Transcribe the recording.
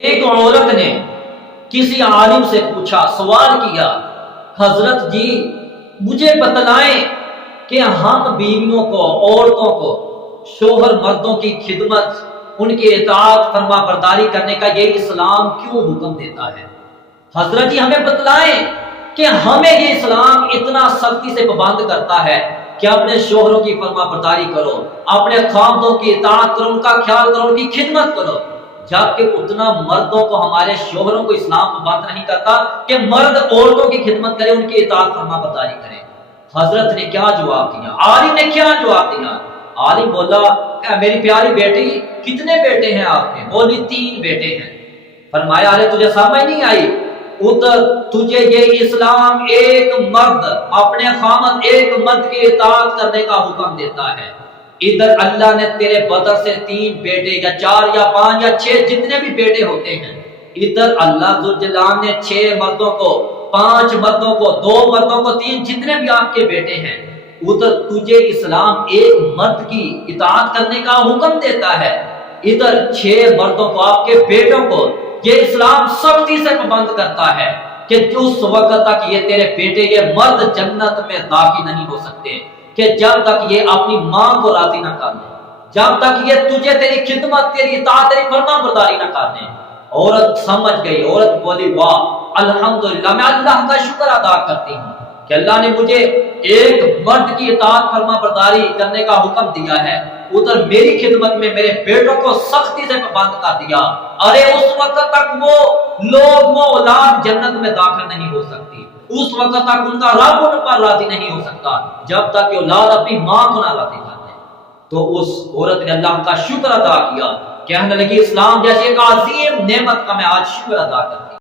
ایک عورت نے کسی عالم سے پوچھا، سوال کیا، حضرت جی مجھے بتلائیں کہ ہم بیویوں کو، عورتوں کو، شوہر مردوں کی خدمت، ان کی اطاعت فرما برداری کرنے کا یہ اسلام کیوں حکم دیتا ہے؟ حضرت جی ہمیں بتلائیں کہ ہمیں یہ اسلام اتنا سختی سے پابند کرتا ہے کہ اپنے شوہروں کی فرما برداری کرو، اپنے خاندوں کی اطاعت کرو، ان کا خیال کرو، ان کی خدمت کرو، جبکہ اتنا مردوں کو، ہمارے شوہروں کو اسلام پابند نہیں کرتا کہ مرد عورتوں کی خدمت کرے، ان کی اطاعت فرما برداری کرے۔ حضرت نے کیا جواب دیا؟ عالم نے کیا جواب دیا؟ عالم بولا، اے میری پیاری بیٹی، کتنے بیٹے ہیں آپ کے؟ بولی 3 بیٹے ہیں۔ فرمایا، ارے تجھے سمجھ نہیں آئی؟ ادھر تجھے یہ اسلام ایک مرد، اپنے خامد ایک مرد کی اطاعت کرنے کا حکم دیتا ہے، ادھر اللہ نے تیرے بدر سے 3 بیٹے یا 4 یا 5 یا 6 جتنے بھی بیٹے ہوتے ہیں، ادھر اللہ ذوالجلال نے 6 مردوں کو، 5 مردوں کو، 2 مردوں کو، 3 جتنے بھی آپ کے بیٹے ہیں، ادھر تجھے اسلام ایک مرد کی اطاعت کرنے کا حکم دیتا ہے، ادھر 6 مردوں کو، آپ کے بیٹوں کو یہ اسلام سختی سے پابند کرتا ہے کہ اس وقت تک یہ تیرے بیٹے، یہ مرد جنت میں داخل نہیں ہو سکتے کہ جب تک یہ اپنی ماں کو راضی نہ کر لیں، جب تک یہ تجھے، تیری خدمت، تیری اطاعت، تیری فرما برداری نہ کر لیں۔ عورت سمجھ گئی، عورت بولی، واہ الحمدللہ، میں اللہ کا شکر ادا کرتی ہوں کہ اللہ نے مجھے ایک مرد کی اطاعت فرما برداری کرنے کا حکم دیا ہے، ادھر میری خدمت میں میرے بیٹوں کو سختی سے پابند کر دیا۔ ارے اس وقت تک وہ لوگ، وہ اولاد جنت میں داخل نہیں ہو سکتی، اس وقت تک ان کا رب ان پر راضی نہیں ہو سکتا جب تک کہ اولاد اپنی ماں کو نہ راضی کر دے۔ تو اس عورت نے اللہ کا شکر ادا کیا، کہنے لگی اسلام جیسی ایک عظیم نعمت کا میں آج شکر ادا کرتی ہوں۔